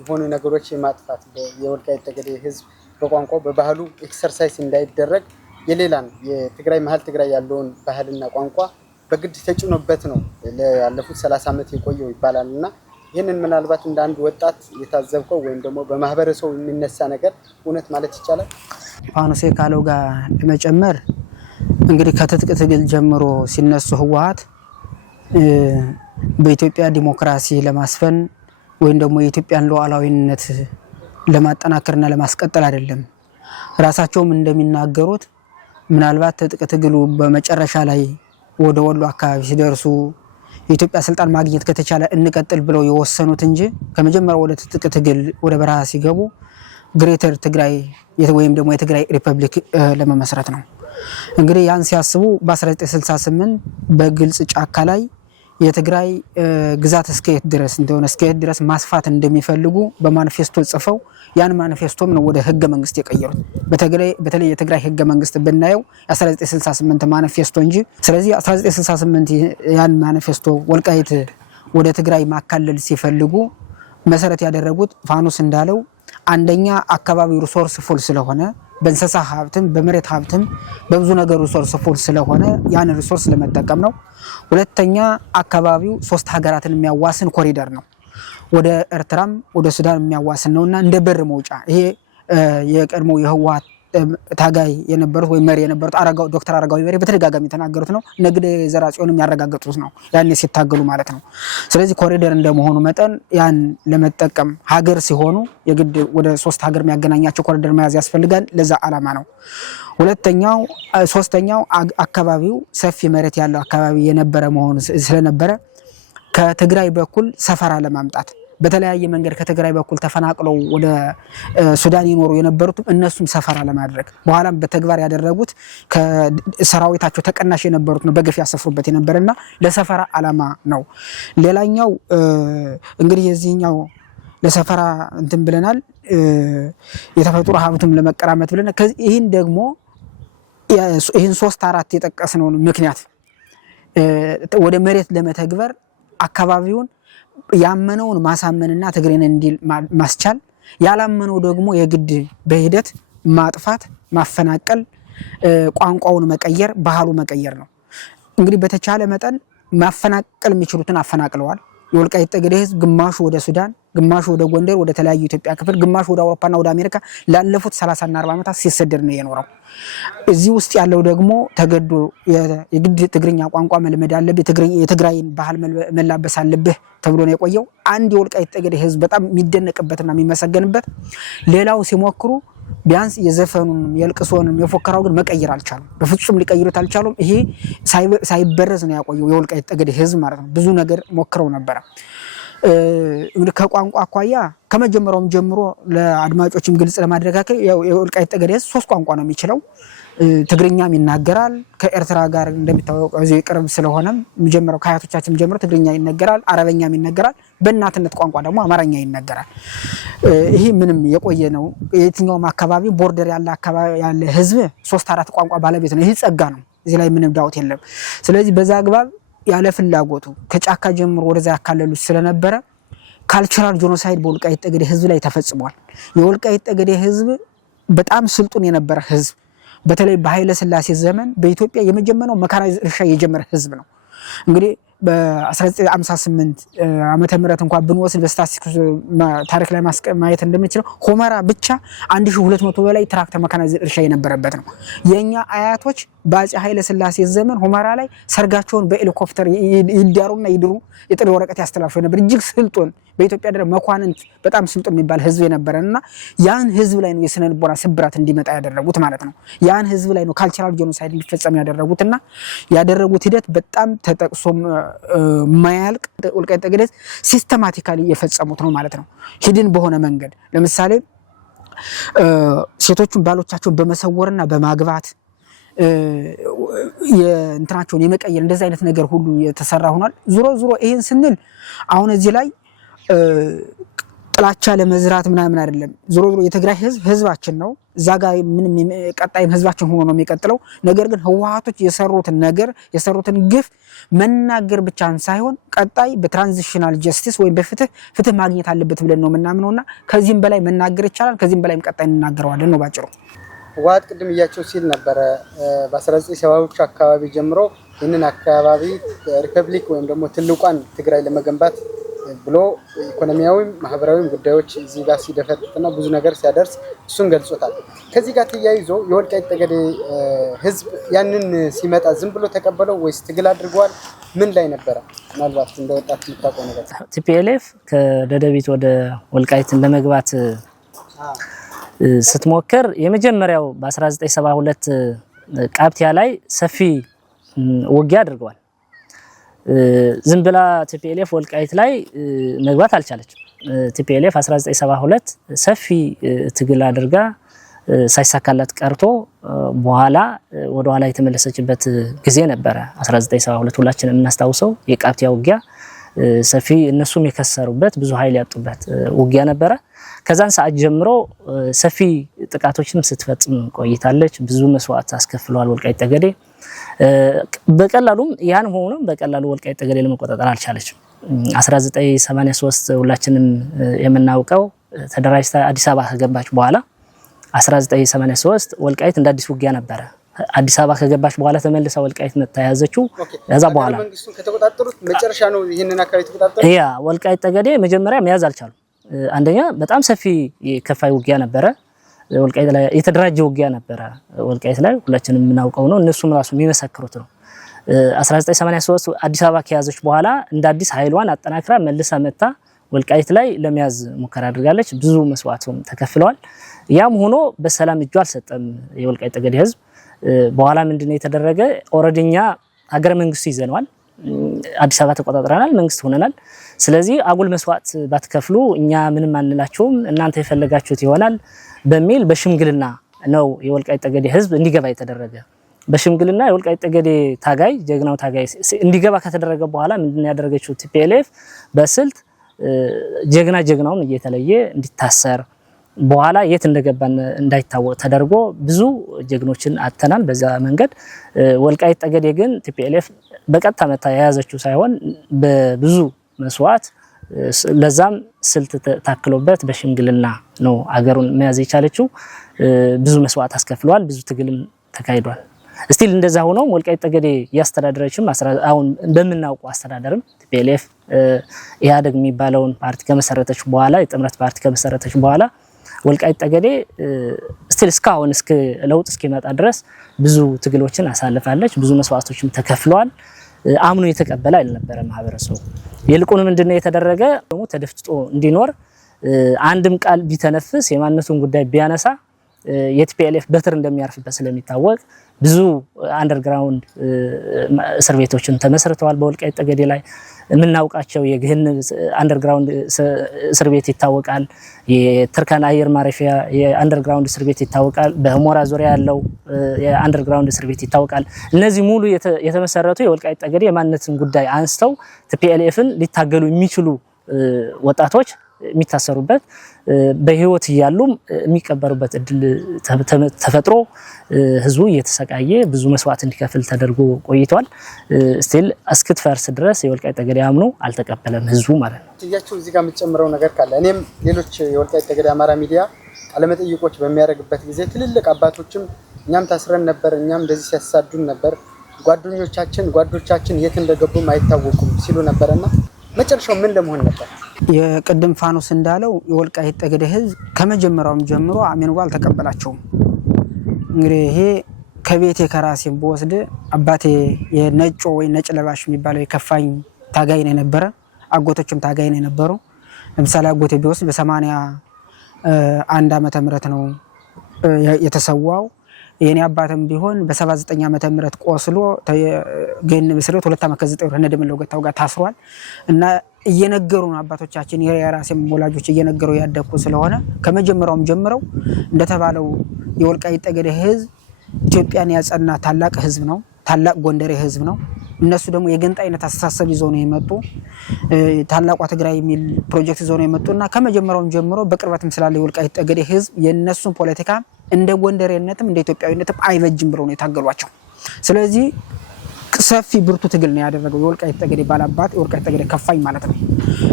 የሆኑ ነገሮች የማጥፋት የወልቃይት ጠገዴ ህዝብ በቋንቋው በባህሉ ኤክሰርሳይዝ እንዳይደረግ የሌላን የትግራይ መሀል ትግራይ ያለውን ባህልና ቋንቋ በግድ ተጭኖበት ነው ያለፉት 30 ዓመት የቆየው ይባላልና ይህንን ምናልባት እንደ አንድ ወጣት የታዘብከው ወይም ደግሞ በማህበረሰቡ የሚነሳ ነገር እውነት ማለት ይቻላል? ፋኖሴ ካለው ጋር ለመጨመር እንግዲህ ከትጥቅ ትግል ጀምሮ ሲነሱ ህወሓት በኢትዮጵያ ዲሞክራሲ ለማስፈን ወይም ደግሞ የኢትዮጵያን ሉዓላዊነት ለማጠናከርና ለማስቀጠል አይደለም። ራሳቸውም እንደሚናገሩት ምናልባት ትጥቅ ትግሉ በመጨረሻ ላይ ወደ ወሎ አካባቢ ሲደርሱ የኢትዮጵያ ስልጣን ማግኘት ከተቻለ እንቀጥል ብለው የወሰኑት እንጂ ከመጀመሪያው ወደ ትጥቅ ትግል ወደ በረሃ ሲገቡ ግሬተር ትግራይ ወይም ደግሞ የትግራይ ሪፐብሊክ ለመመስረት ነው። እንግዲህ ያን ሲያስቡ በ1968 በግልጽ ጫካ ላይ የትግራይ ግዛት እስከየት ድረስ ማስፋት እንደሚፈልጉ በማኒፌስቶ ጽፈው ያን ማኒፌስቶም ነው ወደ ህገ መንግስት የቀየሩት። በተለይ የትግራይ ህገ መንግስት ብናየው 1968 ማኒፌስቶ እንጂ። ስለዚህ 1968 ያን ማኒፌስቶ ወልቃይት ወደ ትግራይ ማካለል ሲፈልጉ መሰረት ያደረጉት ፋኖስ እንዳለው አንደኛ አካባቢው ሪሶርስ ፉል ስለሆነ በእንስሳ ሀብትም በመሬት ሀብትም በብዙ ነገር ሪሶርስ ፉል ስለሆነ ያን ሪሶርስ ለመጠቀም ነው። ሁለተኛ አካባቢው 3 ሀገራትን የሚያዋስን ኮሪደር ነው። ወደ ኤርትራም ወደ ሱዳን የሚያዋስን ነውና እንደ በር መውጫ ይሄ የቀድሞ የህወሓት ታጋይ የነበሩት ወይ መሪ የነበሩት ዶክተር አረጋዊ በርሄ በተደጋጋሚ የተናገሩት ነው። ነግደ ዘራጽዮንም ያረጋገጡት ነው ያኔ ሲታገሉ ማለት ነው። ስለዚህ ኮሪደር እንደመሆኑ መጠን ያን ለመጠቀም ሀገር ሲሆኑ የግድ ወደ 3 ሀገር የሚያገናኛቸው ኮሪደር መያዝ ያስፈልጋል። ለዛ ዓላማ ነው። ሶስተኛው አካባቢው ሰፊ መሬት ያለው አካባቢ የነበረ መሆኑ ስለነበረ ከትግራይ በኩል ሰፈራ ለማምጣት በተለያየ መንገድ ከትግራይ በኩል ተፈናቅለው ወደ ሱዳን ይኖሩ የነበሩት እነሱም ሰፈራ ለማድረግ በኋላም በተግባር ያደረጉት ከሰራዊታቸው ተቀናሽ የነበሩት ነው በገፍ ያሰፍሩበት የነበረና ለሰፈራ ዓላማ ነው። ሌላኛው እንግዲህ የዚህኛው ለሰፈራ እንትን ብለናል የተፈጥሮ ሀብቱም ለመቀራመት ብለናል። ይህን ደግሞ ይህን 3-4 የጠቀስነውን ምክንያት ወደ መሬት ለመተግበር አካባቢውን ያመነውን ማሳመንና ትግሬን እንዲል ማስቻል ያላመነው ደግሞ የግድ በሂደት ማጥፋት ማፈናቀል ቋንቋውን መቀየር ባህሉ መቀየር ነው። እንግዲህ በተቻለ መጠን ማፈናቀል የሚችሉትን አፈናቅለዋል። የወልቃይት ጠገዴ ህዝብ ግማሹ ወደ ሱዳን ግማሹ ወደ ጎንደር ወደ ተለያዩ ኢትዮጵያ ክፍል ግማሹ ወደ አውሮፓና ወደ አሜሪካ ላለፉት 30 እና 40 ዓመታት ሲሰደድ ነው የኖረው። እዚህ ውስጥ ያለው ደግሞ ተገዶ የግድ ትግርኛ ቋንቋ መልመድ አለበት የትግራይን ባህል መላበስ አለበት ተብሎ ነው የቆየው። አንድ የወልቃይት ጠገዴ ህዝብ በጣም የሚደነቅበትና የሚመሰገንበት ሌላው ሲሞክሩ ቢያንስ የዘፈኑን የልቅሶንም የፎከራው ግን መቀየር አልቻሉም። በፍጹም ሊቀይሩት አልቻሉም። ይሄ ሳይበረዝ ነው ያቆየው የወልቃይት ጠገዴ ህዝብ ማለት ነው። ብዙ ነገር ሞክረው ነበር። እንግዲህ ከቋንቋ አኳያ ከመጀመሪያውም ጀምሮ ለአድማጮችም ግልጽ ለማድረጋከ የወልቃይት ጠገዴ ህዝብ 3 ቋንቋ ነው የሚችለው። ትግርኛም ይናገራል። ከኤርትራ ጋር እንደሚታወቀው እዚህ ቅርብ ስለሆነም የሚጀምረው ከአያቶቻችን ጀምሮ ትግርኛ ይናገራል፣ አረበኛም ይናገራል። በእናትነት ቋንቋ ደግሞ አማርኛ ይናገራል። ይሄ ምንም የቆየ ነው። የትኛውም አካባቢ ቦርደር ያለ አካባቢ ያለ ህዝብ 3-4 ቋንቋ ባለቤት ነው። ይሄ ጸጋ ነው። እዚህ ላይ ምንም ዳውት የለም። ስለዚህ በዛ አግባብ ያለ ፍላጎቱ ከጫካ ጀምሮ ወደዛ ያካለሉት ስለነበረ ካልቸራል ጄኖሳይድ በወልቃይት ጠገዴ ህዝብ ላይ ተፈጽሟል። የወልቃይት ጠገዴ ህዝብ በጣም ስልጡን የነበረ ህዝብ በተለይ በኃይለ ሥላሴ ዘመን በኢትዮጵያ የመጀመሪያው መካናይዝድ እርሻ የጀመረ ህዝብ ነው። እንግዲህ በ1958 ዓመተ ምህረት እንኳን ብንወስድ በስታቲስቲክስ ታሪክ ላይ ማየት እንደምንችለው ሆመራ ብቻ 1200 በላይ ትራክተር መካናይዝድ እርሻ የነበረበት ነው። የኛ አያቶች በአፄ ኃይለ ሥላሴ ዘመን ሆመራ ላይ ሰርጋቸውን በሄሊኮፕተር ይዳሩና ይድሩ የጥሪ ወረቀት ያስተላልፉ ነበር። እጅግ ስልጡን በኢትዮጵያ ደረጃ መኳንንት በጣም ስልጡን የሚባል ህዝብ የነበረና ያን ህዝብ ላይ ነው የስነ ልቦና ስብራት እንዲመጣ ያደረጉት ማለት ነው። ያን ህዝብ ላይ ነው ካልቸራል ጄኖሳይድ እንዲፈጸም ያደረጉትና ያደረጉት ሂደት በጣም ተጠቅሶ ማያልቅ ወልቃይት ጠገዴ ሲስተማቲካሊ የፈጸሙት ነው ማለት ነው። ሂድን በሆነ መንገድ ለምሳሌ ሴቶቹን ባሎቻቸውን በመሰወርና በማግባት የእንትናቸውን የመቀየር እንደዚህ አይነት ነገር ሁሉ የተሰራ ሆኗል። ዙሮ ይሄን ስንል አሁን እዚህ ላይ ጥላቻ ለመዝራት ምናምን አይደለም። ዙሮ የትግራይ ህዝብ ህዝባችን ነው። እዛ ጋር ምንም ቀጣይም ህዝባችን ሆኖ ነው የሚቀጥለው። ነገር ግን ህወሓቶች የሰሩትን ነገር የሰሩትን ግፍ መናገር ብቻን ሳይሆን ቀጣይ በትራንዚሽናል ጀስቲስ ወይም በፍትህ ማግኘት አለበት ብለን ነው የምናምነውና ከዚህም በላይ መናገር ይቻላል። ከዚህም በላይም ቀጣይ እንናገረዋለን ነው ባጭሩ። ህወሓት ቅድም እያቸው ሲል ነበረ በ1970ዎቹ አካባቢ ጀምሮ ይህንን አካባቢ ሪፐብሊክ ወይም ደግሞ ትልቋን ትግራይ ለመገንባት ብሎ ኢኮኖሚያዊም ማህበራዊም ጉዳዮች እዚህ ጋር ሲደፈጥጥና ብዙ ነገር ሲያደርስ እሱን ገልጾታል። ከዚህ ጋር ተያይዞ የወልቃይት ጠገዴ ህዝብ ያንን ሲመጣ ዝም ብሎ ተቀበለው ወይስ ትግል አድርጓል? ምን ላይ ነበረ? ምናልባት እንደ ወጣት የምታውቀው ነገር። ቲፒኤልኤፍ ከደደቢት ወደ ወልቃይት ለመግባት ስትሞክር የመጀመሪያው በ1972 ቃብቲያ ላይ ሰፊ ውጊያ አድርገዋል። ዝም ብላ ቲፒኤልኤፍ ወልቃይት ላይ መግባት አልቻለችም። ቲፒኤልኤፍ 1972 ሰፊ ትግል አድርጋ ሳይሳካላት ቀርቶ በኋላ ወደ ኋላ የተመለሰችበት ጊዜ ነበረ። 1972 ሁላችንም እናስታውሰው የቃብቲያ ውጊያ ሰፊ እነሱም የከሰሩበት ብዙ ኃይል ያጡበት ውጊያ ነበረ። ከዛን ሰዓት ጀምሮ ሰፊ ጥቃቶችን ስትፈጽም ቆይታለች። ብዙ መስዋዕት አስከፍለዋል ወልቃይት ጠገዴ። በቀላሉም ያን ሆኖ በቀላሉ ወልቃይት ጠገዴ ለመቆጣጠር አልቻለችም። 1983 ሁላችንም የምናውቀው ተደራጅታ አዲስ አበባ ከገባች በኋላ 1983 ወልቃይት እንደ አዲስ ውጊያ ነበረ። አዲስ አበባ ከገባች በኋላ ተመልሳ ወልቃይት ተያዘችው። ከዛ በኋላ መንግስቱን ከተቆጣጠሩት መጨረሻ ነው ይሄንን አካባቢ ተቆጣጠሩ። ያ ወልቃይት ጠገዴ መጀመሪያ መያዝ አልቻሉም። አንደኛ በጣም ሰፊ ከፋይ ውጊያ ነበረ። ወልቃይት ላይ የተደራጀ ውጊያ ነበረ። ወልቃይት ላይ ሁላችንም የምናውቀው ነው። እነሱም ራሱ የሚመሰክሩት ነው። 1983 አዲስ አበባ ከያዘች በኋላ እንደ አዲስ ኃይሏን አጠናክራ መልሳ መጣ ወልቃይት ላይ ለመያዝ ሙከራ አድርጋለች። ብዙ መስዋዕትም ተከፍለዋል። ያም ሆኖ በሰላም እጁ አልሰጠም የወልቃይት ጠገዴ ህዝብ። በኋላ ምንድነው የተደረገ? ኦሬዲኛ ሀገረ መንግስቱ ይዘነዋል። አዲስ አበባ ተቆጣጥረናል፣ መንግስት ሆነናል። ስለዚህ አጉል መስዋዕት ባትከፍሉ እኛ ምንም አንላችሁም፣ እናንተ የፈለጋችሁት ይሆናል በሚል በሽምግልና ነው የወልቃይት ጠገዴ ህዝብ እንዲገባ የተደረገ። በሽምግልና የወልቃይት ጠገዴ ታጋይ ጀግናው ታጋይ እንዲገባ ከተደረገ በኋላ ምንድነው ያደረገችው ቲፒኤልኤፍ በስልት ጀግናውን እየተለየ እንዲታሰር በኋላ የት እንደገባን እንዳይታወቅ ተደርጎ ብዙ ጀግኖችን አተናል። በዛ መንገድ ወልቃይት ጠገዴ ግን ቲፒኤልኤፍ በቀጥታ መታ የያዘችው ሳይሆን በብዙ መስዋዕት ለዛም ስልት ታክሎበት በሽምግልና ነው አገሩን መያዝ የቻለችው። ብዙ መስዋዕት አስከፍሏል፣ ብዙ ትግልም ተካሂዷል። ስቲል እንደዛ ሆኖ ወልቃይት ጠገዴ ያስተዳደረችም አሁን እንደምናውቀው አስተዳደርም ቲፒኤልኤፍ ኢህአዴግ የሚባለውን ፓርቲ ከመሰረተች በኋላ የጥምረት ፓርቲ ከመሰረተች በኋላ ወልቃይት ጠገዴ ስቲል እስካሁን እስከ ለውጥ እስኪመጣ ድረስ ብዙ ትግሎችን አሳልፋለች። ብዙ መስዋዕቶችም ተከፍለዋል። አምኖ የተቀበለ አልነበረም ማህበረሰቡ። ይልቁንም ምንድነው የተደረገ ደግሞ ተደፍጥጦ እንዲኖር አንድም ቃል ቢተነፍስ የማንነቱን ጉዳይ ቢያነሳ የቲፒኤልኤፍ በትር እንደሚያርፍበት ስለሚታወቅ ብዙ አንደርግራውንድ እስር ቤቶችን ተመስርተዋል። በወልቃይት ጠገዴ ላይ የምናውቃቸው የግህን አንደርግራውንድ እስር ቤት ይታወቃል። የትርካና አየር ማረፊያ የአንደርግራውንድ እስር ቤት ይታወቃል። በሁመራ ዙሪያ ያለው የአንደርግራውንድ እስር ቤት ይታወቃል። እነዚህ ሙሉ የተመሰረቱ የወልቃይት ጠገዴ የማንነትን ጉዳይ አንስተው ቲፒኤልኤፍን ሊታገሉ የሚችሉ ወጣቶች የሚታሰሩበት በህይወት እያሉ የሚቀበሩበት እድል ተፈጥሮ ህዝቡ እየተሰቃየ ብዙ መስዋዕት እንዲከፍል ተደርጎ ቆይቷል። ስቲል እስክትፈርስ ድረስ የወልቃይት ጠገዴ አምኖ አልተቀበለም ህዝቡ ማለት ነው። እያችሁ እዚህ ጋር የምትጨምረው ነገር ካለ እኔም ሌሎች የወልቃይት ጠገዴ አማራ ሚዲያ ቃለመጠይቆች በሚያደርግበት ጊዜ ትልልቅ አባቶችም እኛም ታስረን ነበር፣ እኛም እንደዚህ ሲያሳዱን ነበር፣ ጓዶቻችን የት እንደገቡም አይታወቁም ሲሉ ነበርና መጨረሻው ምን ለመሆን ነበር? የቅድም ፋኖስ እንዳለው የወልቃይት ጠገዴ ህዝብ ከመጀመሪያውም ጀምሮ አሜን ብሎ አልተቀበላቸውም። እንግዲህ ይሄ ከቤቴ ከራሴ በወስድ አባቴ የነጮ ወይ ነጭ ለባሽ የሚባለው የከፋኝ ታጋይ ነው የነበረ። አጎቶችም ታጋይ ነው የነበሩ። ለምሳሌ አጎቴ ቢወስድ በ81 ዓመተ ምህረት ነው የተሰዋው። የኔ አባተም ቢሆን በ79 ዓመተ ምህረት ቆስሎ ገን በስለት 2 ዓመት ከ9 ወር እንደምለው ገታው ጋር ታስሯል። እና እየነገሩን አባቶቻችን የራሴም ወላጆች እየነገሩ ያደኩ ስለሆነ ከመጀመሪያውም ጀምረው እንደተባለው የወልቃይት ጠገዴ ህዝብ ኢትዮጵያን ያጸና ታላቅ ህዝብ ነው። ታላቅ ጎንደሬ ህዝብ ነው። እነሱ ደግሞ የገንጣይነት አስተሳሰብ ይዘው ነው የመጡ። ታላቋ ትግራይ የሚል ፕሮጀክት ይዘው ነው የመጡና ከመጀመሪያውም ጀምሮ በቅርበትም ስላለ የወልቃይት ጠገዴ ህዝብ የነሱን ፖለቲካ እንደ ጎንደሬነትም እንደ ኢትዮጵያዊነትም አይበጅም ብለው ነው የታገሏቸው። ስለዚህ ሰፊ ብርቱ ትግል ነው ያደረገው የወልቃይት ጠገዴ ባላባት የወልቃይት ጠገዴ ከፋኝ ማለት ነው።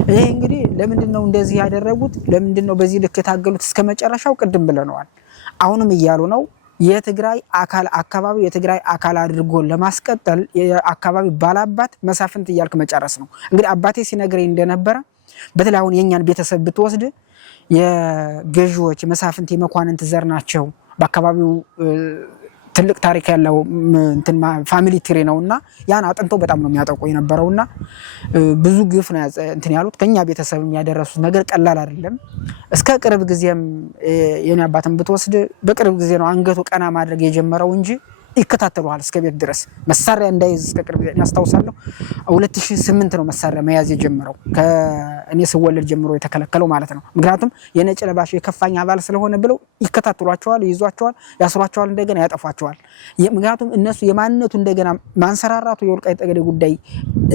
ይሄ እንግዲህ ለምንድነው እንደዚህ ያደረጉት? ለምንድነው በዚህ ልክ የታገሉት? እስከመጨረሻው ቅድም ብለናል። አሁንም እያሉ ነው የትግራይ አካል አድርጎ ለማስቀጠል የአካባቢ ባላባት መሳፍንት እያልክ መጨረስ ነው። እንግዲህ አባቴ ሲነግረኝ እንደነበረ በተለይ አሁን የኛን ቤተሰብ ብትወስድ የገዢዎች መሳፍንት የመኳንንት ዘር ናቸው። በአካባቢው ትልቅ ታሪክ ያለው ፋሚሊ ትሪ ነውና ያን አጥንተው በጣም ነው የሚያጠቁ የነበረውና ብዙ ግፍ ነው ያሉት። ከኛ ቤተሰብ ያደረሱት ነገር ቀላል አይደለም። እስከ ቅርብ ጊዜም የኔ አባተም ብትወስድ በቅርብ ጊዜ ነው አንገቱ ቀና ማድረግ የጀመረው እንጂ ይከታተሉሃል እስከ ቤት ድረስ መሳሪያ እንዳይዝ እስከ ቅርብ ጊዜ ያስታውሳለሁ። 2008 ነው መሳሪያ መያዝ የጀመረው ከእኔ ስወለድ ጀምሮ የተከለከለው ማለት ነው። ምክንያቱም የነጭ ለባሽ የከፋኝ አባል ስለሆነ ብለው ይከታተሏቸዋል፣ ይይዟቸዋል፣ ያስሯቸዋል፣ እንደገና ያጠፏቸዋል። ምክንያቱም እነሱ የማንነቱ እንደገና ማንሰራራቱ የወልቃይት ጠገዴ ጉዳይ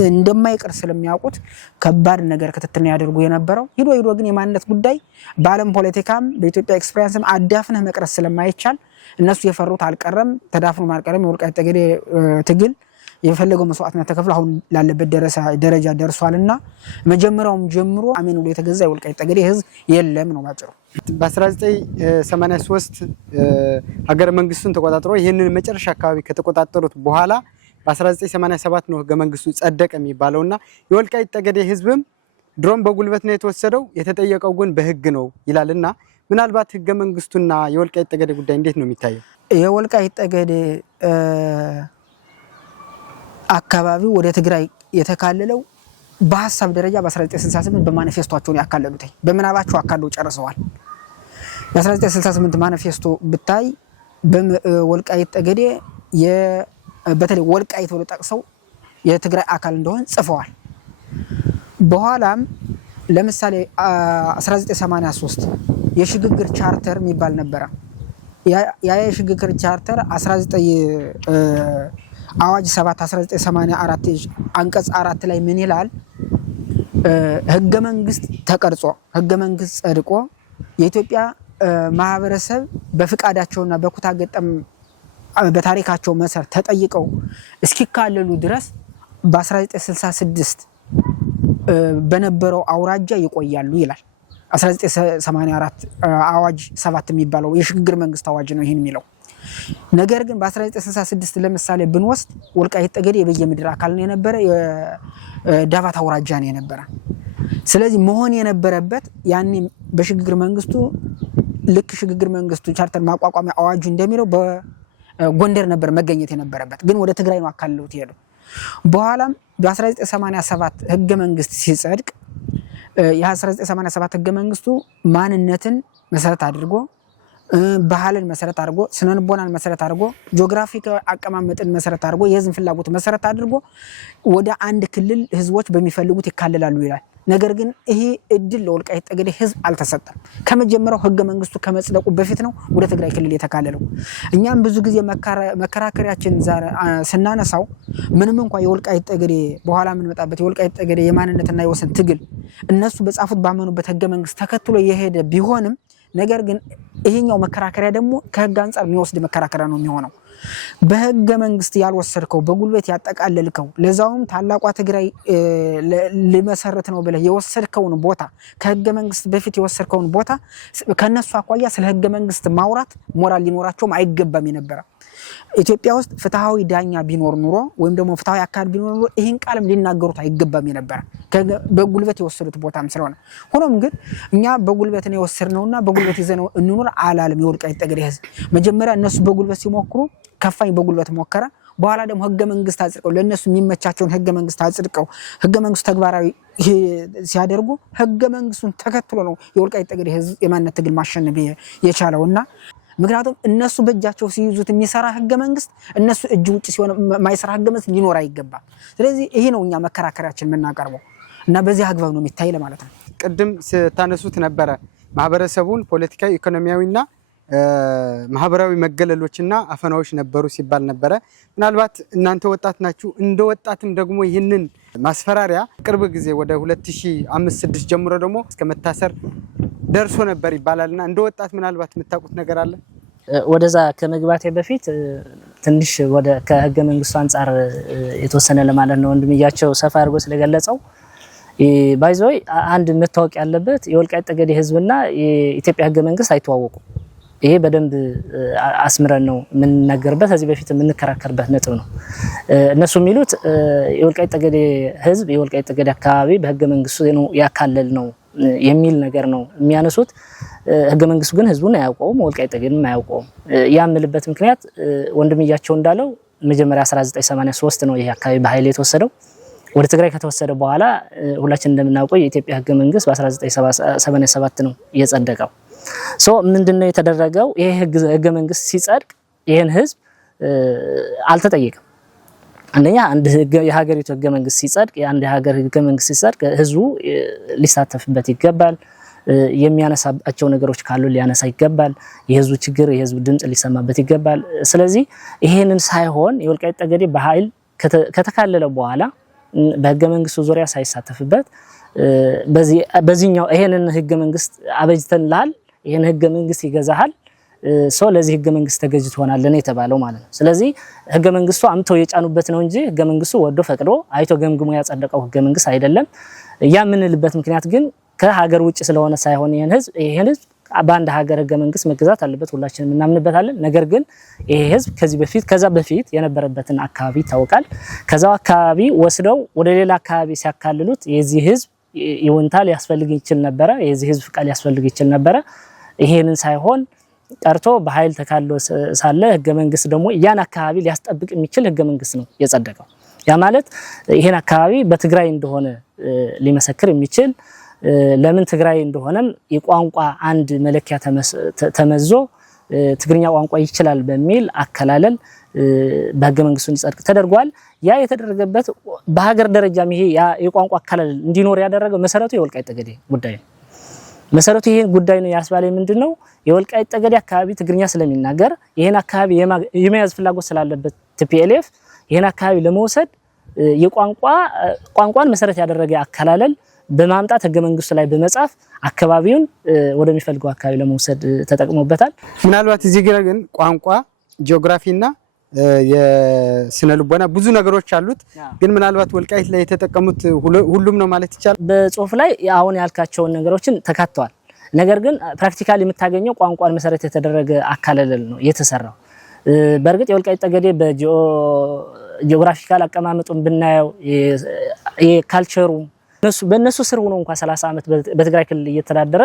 እንደማይቀር ስለሚያውቁት ከባድ ነገር ክትትል ያደርጉ የነበረው። ሂዶ ግን የማንነት ጉዳይ በዓለም ፖለቲካም በኢትዮጵያ ኤክስፒሪየንስም አዳፍነህ መቅረስ ስለማይቻል እነሱ የፈሩት አልቀረም፣ ተዳፍኖ ማልቀረም። የወልቃይት ጠገዴ ትግል የፈለገው መስዋዕትነት ተከፍሎ አሁን ላለበት ደረጃ ደርሷልና መጀመሪያውም ጀምሮ አሜን ብሎ የተገዛ የወልቃይት ጠገዴ ህዝብ የለም ነው ባጭሩ። በ1983 ሀገረ መንግስቱን ተቆጣጥሮ ይሄንን መጨረሻ አካባቢ ከተቆጣጠሩት በኋላ በ1987 ነው ህገ መንግስቱ ጸደቀ የሚባለውና የወልቃይት ጠገዴ ህዝብም ድሮም በጉልበት ነው የተወሰደው፣ የተጠየቀው ግን በህግ ነው ይላልና ምናልባት ህገ መንግስቱና የወልቃይት ጠገዴ ጉዳይ እንዴት ነው የሚታየው? የወልቃይት ጠገዴ አካባቢ ወደ ትግራይ የተካለለው በሐሳብ ደረጃ በ1968 በማኒፌስቶአቸው ያካለሉት በመናባቸው አካለው ጨርሰዋል። የ1968 ማኒፌስቶ ብታይ በወልቃይት ጠገዴ በተለይ ወልቃይት ብለው ጠቅሰው የትግራይ አካል እንደሆነ ጽፈዋል። በኋላም ለምሳሌ 1983 የሽግግር ቻርተር የሚባል ነበረ። ያ የሽግግር ቻርተር 19 አዋጅ 7 1984 አንቀጽ 4 ላይ ምን ይላል? ህገ መንግስት ተቀርጾ ህገ መንግስት ጸድቆ የኢትዮጵያ ማህበረሰብ በፍቃዳቸውና በኩታ ገጠም በታሪካቸው መሰረት ተጠይቀው እስኪካለሉ ድረስ በ1966 በነበረው አውራጃ ይቆያሉ ይላል። 1984 አዋጅ 7 የሚባለው የሽግግር መንግስት አዋጅ ነው ይሄን የሚለው። ነገር ግን በ1966 ለምሳሌ ብንወስድ ወልቃይት ጠገዴ የበየምድር አካል ነው የነበረ፣ የዳባት አውራጃ ነው የነበረ። ስለዚህ መሆን የነበረበት ያኔ በሽግግር መንግስቱ ልክ ሽግግር መንግስቱ ቻርተር ማቋቋሚያ አዋጁ እንደሚለው በጎንደር ነበር መገኘት የነበረበት፣ ግን ወደ ትግራይ ነው አካልለውት ሄዱ። በኋላም በ1987 ህገ መንግስት ሲጸድቅ የ1987 ህገ መንግስቱ ማንነትን መሰረት አድርጎ ባህልን መሰረት አድርጎ ስነልቦናን መሰረት አድርጎ ጂኦግራፊካዊ አቀማመጥን መሰረት አድርጎ የህዝብ ፍላጎት መሰረት አድርጎ ወደ አንድ ክልል ህዝቦች በሚፈልጉት ይካለላሉ ይላል። ነገር ግን ይሄ እድል ለወልቃይት ጠገዴ ህዝብ አልተሰጠም። ከመጀመሪያው ህገ መንግስቱ ከመጽደቁ በፊት ነው ወደ ትግራይ ክልል የተካለለው። እኛም ብዙ ጊዜ መከራከሪያችን ስናነሳው ምንም እንኳን የወልቃይት ጠገዴ በኋላ የምንመጣበት የወልቃይት ጠገዴ የማንነትና የወሰን ትግል እነሱ በጻፉት ባመኑበት ህገ መንግስት ተከትሎ የሄደ ቢሆንም ነገር ግን ይሄኛው መከራከሪያ ደግሞ ከህግ አንፃር የሚወስድ መከራከሪያ ነው የሚሆነው። በህገ መንግስት ያልወሰድከው በጉልበት ያጠቃለልከው ለዛውም ታላቋ ትግራይ ለመሰረት ነው ብለህ የወሰድከውን ቦታ ከህገ መንግስት በፊት የወሰድከውን ቦታ ከነሱ አኳያ ስለ ህገ መንግስት ማውራት ሞራል ሊኖራቸውም አይገባም የነበረ። ኢትዮጵያ ውስጥ ፍትሃዊ ዳኛ ቢኖር ኑሮ ወይም ደግሞ ፍትሃዊ አካል ቢኖር ኑሮ ይሄን ቃልም ሊናገሩት አይገባም የነበረ በጉልበት የወሰዱት ቦታም ስለሆነ። ሆኖም ግን እኛ በጉልበት ነው የወሰድነውና በጉልበት ይዘነው እንኑር አላለም የወልቃይት ጠገዴ ህዝብ። መጀመሪያ እነሱ በጉልበት ሲሞክሩ ከፋኝ በጉልበት ሞከረ። በኋላ ደግሞ ህገ መንግስት አጽድቀው ለነሱ የሚመቻቸውን ህገ መንግስት አጽድቀው ህገ መንግስቱ ተግባራዊ ሲያደርጉ ህገ መንግስቱን ተከትሎ ነው የወልቃይት ጠገዴ ህዝብ የማንነት ትግል ማሸነፍ የቻለውና ምክንያቱም እነሱ በእጃቸው ሲይዙት የሚሰራ ህገ መንግስት እነሱ እጅ ውጭ ሲሆን ማይሰራ ህገ መንግስት ሊኖር አይገባም። ስለዚህ ይሄ ነው እኛ መከራከሪያችን የምናቀርበው እና በዚህ አግባብ ነው የሚታይ ለማለት ነው። ቅድም ስታነሱት ነበረ ማህበረሰቡን ፖለቲካዊ፣ ኢኮኖሚያዊና ማህበራዊ መገለሎችና አፈናዎች ነበሩ ሲባል ነበረ። ምናልባት እናንተ ወጣት ናችሁ፣ እንደ ወጣትም ደግሞ ይህንን ማስፈራሪያ ቅርብ ጊዜ ወደ 2005-6 ጀምሮ ደግሞ እስከ መታሰር ደርሶ ነበር ይባላልና እንደ ወጣት ምናልባት የምታውቁት ነገር አለ? ወደዛ ከመግባቴ በፊት ትንሽ ወደ ከህገ መንግስቱ አንፃር የተወሰነ ለማለት ነው ወንድምያቸው ሰፋ አድርጎ ስለገለጸው። ባይዘይ አንድ መታወቅ ያለበት የወልቃይት ጠገዴ ህዝብና የኢትዮጵያ ህገ መንግስት አይተዋወቁም። ይሄ በደንብ አስምረን ነው የምንናገርበት፣ ከዚህ በፊት የምንከራከርበት ነጥብ ነው። እነሱ የሚሉት የወልቃይት ጠገዴ ህዝብ የወልቃይት ጠገዴ አካባቢ በህገ መንግስቱ ነው ያካለል ነው የሚል ነገር ነው የሚያነሱት። ህገ መንግስቱ ግን ህዝቡን አያውቀውም፣ ወልቃይት ጠገዴንም አያውቀውም። ያ የምልበት ምክንያት ወንድምያቸው እንዳለው መጀመሪያ 1983 ነው ይሄ አካባቢ በኃይል የተወሰደው። ወደ ትግራይ ከተወሰደ በኋላ ሁላችን እንደምናውቀው የኢትዮጵያ ህገ መንግስት በ1987 ነው የጸደቀው። ምንድነው የተደረገው? ይሄ ህገ መንግስት ሲጸድቅ ይሄን ህዝብ አልተጠየቀም። አንደኛ አንድ የሀገሪቱ ህገ መንግስት ሲጸድቅ የአንድ ሀገር ህገ መንግስት ሲጸድቅ ህዝቡ ሊሳተፍበት ይገባል። የሚያነሳባቸው ነገሮች ካሉ ሊያነሳ ይገባል። የህዝቡ ችግር የህዝቡ ድምጽ ሊሰማበት ይገባል። ስለዚህ ይሄንን ሳይሆን የወልቃይት ጠገዴ በኃይል ከተካለለ በኋላ በህገ መንግስቱ ዙሪያ ሳይሳተፍበት በዚህኛው ይሄንን ህገ መንግስት አበጅተንላል፣ ይሄን ህገ መንግስት ይገዛሃል፣ ሰው ለዚህ ህገ መንግስት ተገዥ ትሆናለህ ነው የተባለው ማለት ነው። ስለዚህ ህገ መንግስቱ አምተው የጫኑበት ነው እንጂ ህገ መንግስቱ ወዶ ፈቅዶ አይቶ ገምግሞ ያጸደቀው ህገ መንግስት አይደለም። ያ ምንልበት ምክንያት ግን ከሀገር ውጭ ስለሆነ ሳይሆን ይሄን ህዝብ በአንድ ሀገር ህገ መንግስት መገዛት አለበት፣ ሁላችንም እናምንበታለን። ነገር ግን ይሄ ህዝብ ከዛ በፊት የነበረበትን አካባቢ ይታወቃል። ከዛው አካባቢ ወስደው ወደ ሌላ አካባቢ ሲያካልሉት የዚህ ህዝብ ይወንታ ሊያስፈልግ ይችል ነበረ፣ የዚህ ህዝብ ቃል ሊያስፈልግ ይችል ነበረ። ይሄንን ሳይሆን ቀርቶ በኃይል ተካሎ ሳለ ህገ መንግስት ደግሞ ያን አካባቢ ሊያስጠብቅ የሚችል ህገ መንግስት ነው የጸደቀው። ያ ማለት ይሄን አካባቢ በትግራይ እንደሆነ ሊመሰክር የሚችል ለምን ትግራይ እንደሆነም የቋንቋ አንድ መለኪያ ተመዞ ትግርኛ ቋንቋ ይችላል በሚል አከላለል በህገ መንግስቱ እንዲጸድቅ ተደርጓል። ያ የተደረገበት በሀገር ደረጃም ይሄ የቋንቋ አካለል እንዲኖር ያደረገው መሰረቱ የወልቃይት ጠገዴ ጉዳይ ነው። መሰረቱ ይሄን ጉዳይ ነው ያስባለ ምንድነው የወልቃይት ጠገዴ አካባቢ ትግርኛ ስለሚናገር ይሄን አካባቢ የመያዝ ፍላጎት ስላለበት ቲፒኤልኤፍ ይሄን አካባቢ ለመውሰድ ቋንቋን መሰረት ያደረገ አካላለል በማምጣት ህገ መንግስቱ ላይ በመጻፍ አካባቢውን ወደሚፈልገው አካባቢ ለመውሰድ ተጠቅሞበታል። ምናልባት እዚህ ግን ቋንቋ ጂኦግራፊና የስነ ልቦና ብዙ ነገሮች አሉት። ግን ምናልባት ወልቃይት ላይ የተጠቀሙት ሁሉም ነው ማለት ይቻላል። በጽሁፍ ላይ አሁን ያልካቸውን ነገሮችን ተካተዋል። ነገር ግን ፕራክቲካሊ የምታገኘው ቋንቋን መሰረት የተደረገ አካላለል ነው የተሰራው። በእርግጥ የወልቃይት ጠገዴ በጂኦግራፊካል አቀማመጡን ብናየው የካልቸሩ በእነሱ ስር ሆኖ እንኳን 30 ዓመት በትግራይ ክልል እየተዳደረ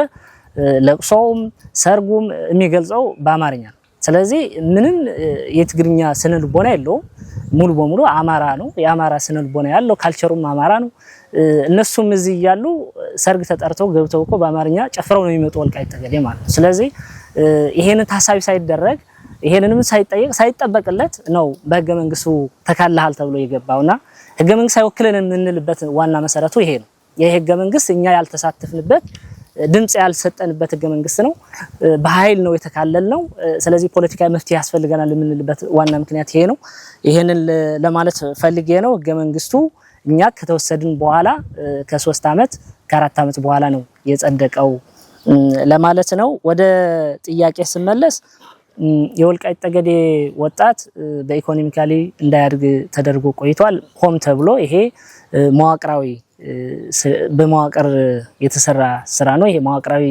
ለቅሶውም ሰርጉም የሚገልጸው በአማርኛ ነው። ስለዚህ ምንም የትግርኛ ስነ ልቦና የለውም። ሙሉ በሙሉ አማራ ነው። የአማራ ስነ ልቦና ያለው ካልቸሩም አማራ ነው። እነሱም እዚህ ያሉ ሰርግ ተጠርተው ገብተው እኮ በአማርኛ ጨፍረው ነው የሚመጡ ወልቃይት ጠገዴ ማለት ነው። ስለዚህ ይሄንን ታሳቢ ሳይደረግ ይሄንንም ሳይጠበቅለት ነው በህገ መንግስቱ ተካለሃል ተብሎ የገባውና ህገ መንግስት አይወክለንም የምንልበት ዋና መሰረቱ ይሄ ነው። ይሄ ህገ መንግስት እኛ ያልተሳተፍንበት ድምጽ ያልሰጠንበት ህገ መንግስት ነው። በኃይል ነው የተካለልነው። ስለዚህ ፖለቲካዊ መፍትሄ ያስፈልገናል የምንልበት ዋና ምክንያት ይሄ ነው። ይሄንን ለማለት ፈልጌ ነው። ህገ መንግስቱ እኛ ከተወሰድን በኋላ ከ3 ዓመት ከ4 ዓመት በኋላ ነው የጸደቀው ለማለት ነው። ወደ ጥያቄ ስመለስ የወልቃይት ጠገዴ ወጣት በኢኮኖሚካሊ እንዳያድግ ተደርጎ ቆይቷል። ሆም ተብሎ ይሄ መዋቅራዊ በመዋቅር የተሰራ ስራ ነው። ይሄ መዋቅራዊ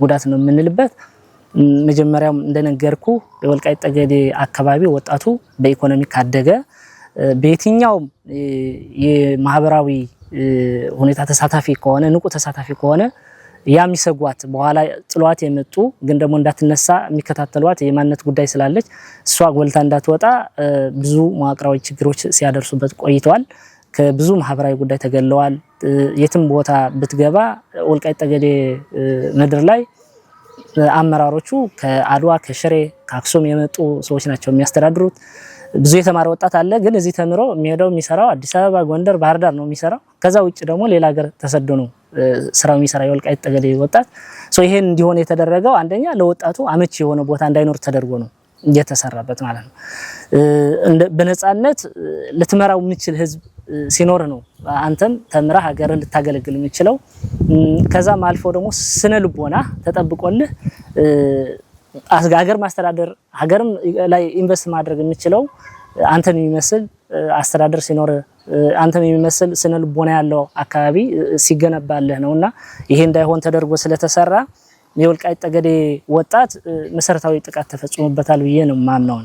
ጉዳት ነው የምንልበት መጀመሪያም እንደነገርኩ የወልቃይት ጠገዴ አካባቢ ወጣቱ በኢኮኖሚ ካደገ በየትኛው የማህበራዊ ሁኔታ ተሳታፊ ከሆነ ንቁ ተሳታፊ ከሆነ ያሚሰጓት በኋላ ጥሏት የመጡ ግን ደግሞ እንዳትነሳ የሚከታተሏት የማንነት ጉዳይ ስላለች እሷ ጎልታ እንዳትወጣ ብዙ መዋቅራዊ ችግሮች ሲያደርሱበት ቆይተዋል። ከብዙ ማህበራዊ ጉዳይ ተገለዋል። የትም ቦታ ብትገባ ወልቃይት ጠገዴ ምድር ላይ አመራሮቹ ከአድዋ ከሽሬ ከአክሱም የመጡ ሰዎች ናቸው የሚያስተዳድሩት። ብዙ የተማረ ወጣት አለ። ግን እዚህ ተምሮ የሚሄደው የሚሰራው አዲስ አበባ፣ ጎንደር፣ ባህር ዳር ነው የሚሰራው። ከዛ ውጭ ደግሞ ሌላ ሀገር ተሰዶ ነው ስራው የሚሰራ የወልቃይት ጠገዴ ወጣት። ይሄን እንዲሆን የተደረገው አንደኛ ለወጣቱ አመቺ የሆነ ቦታ እንዳይኖር ተደርጎ ነው እየተሰራበት ማለት ነው። በነፃነት ልትመራው የሚችል ህዝብ ሲኖር ነው አንተም ተምራ ሀገርን ልታገለግል የሚችለው። ከዛም አልፎ ደግሞ ስነ ልቦና ተጠብቆልህ ሀገር ማስተዳደር ሀገርም ላይ ኢንቨስት ማድረግ የሚችለው አንተን የሚመስል አስተዳደር ሲኖር አንተን የሚመስል ስነ ልቦና ያለው አካባቢ ሲገነባልህ ነውና ይሄ እንዳይሆን ተደርጎ ስለተሰራ የወልቃይት ጠገዴ ወጣት መሰረታዊ ጥቃት ተፈጽሞበታል ብዬ ነው ማምነው።